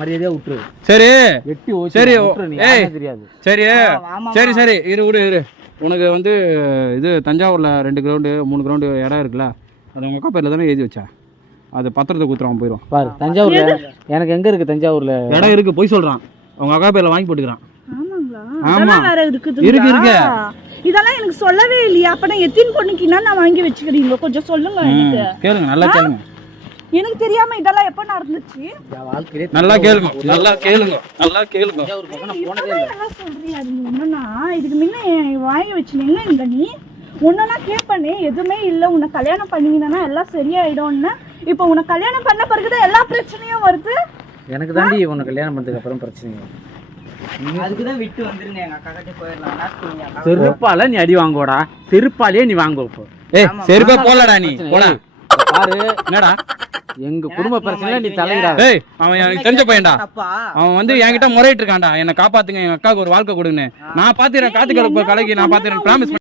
மரியாதையா விட்டுரு. சரி சரி சரி சரி சரி இரு விடு இரு. உனக்கு வந்து இது தஞ்சாவூர்ல 2 கிரவுண்டு 3 கிரவுண்டு இடம் இருக்குல்ல, அது உங்க அக்கா பேர்ல தானே எழுதி வச்சா? அது பத்திரத்தை குத்துறான் போயிடும் பாரு. தஞ்சாவூர்ல எனக்கு எங்க இருக்கு? தஞ்சாவூர்ல இடம் இருக்கு, போய் சொல்றான். உங்க அக்கா பேர்ல வாங்கி போட்டுக்கிறான். ஆமா இருக்கு. இதெல்லாம் எனக்கு சொல்லவே இல்லையா? அப்ப நான் எத்தின் பொண்ணுக்குன்னா நான் வாங்கி வச்சுக்கிறீங்க, கொஞ்சம் சொல்லுங்க எனக்கு. கேளுங்க, நல்லா கேளுங்க. எனக்கு தெரியாம இதெல்லாம் எப்ப நடந்துச்சு? நல்லா கேளுங்க, நல்லா கேளுங்க, நல்லா கேளுங்க. சொல்றியா என்னன்னா இதுக்கு முன்ன வாங்கி வச்சுனீங்க இந்த நீ உன்னா கேட்பனே எதுவுமே இல்ல, உன்னை கல்யாணம் பண்ணீங்கன்னா எல்லாம் சரியாயிடும்னு. இப்ப உன்னை கல்யாணம் பண்ண பிறகுதான் எல்லா பிரச்சனையும் வருது. எனக்கு தாண்டி உன்னை கல்யாணம் பண்ணதுக்கு அப்புறம் பிரச்சனை. அதுக்குதான் விட்டு வந்துருங்க, எங்க அக்கா கிட்ட போயிடலாம். செருப்பால நீ அடி வாங்குவடா, செருப்பாலே நீ வாங்குவ. செருப்பா போலடா நீ போடா. பாரு என்னடா எங்க குடும்ப பிரச்சனை நீ தலையிடா. அவன் எனக்கு தெரிஞ்ச பையன்டா. அவன் வந்து என்கிட்ட முறையிட்டு இருக்கான்டா, என்ன காப்பாத்துங்க, எங்க அக்காவுக்கு ஒரு வாழ்க்கை கொடுங்க. நான் பாத்துக்கிறேன், காத்துக்கிற கலைக்கு நான் பாத்துக்கிறேன், ப்ராமிஸ்.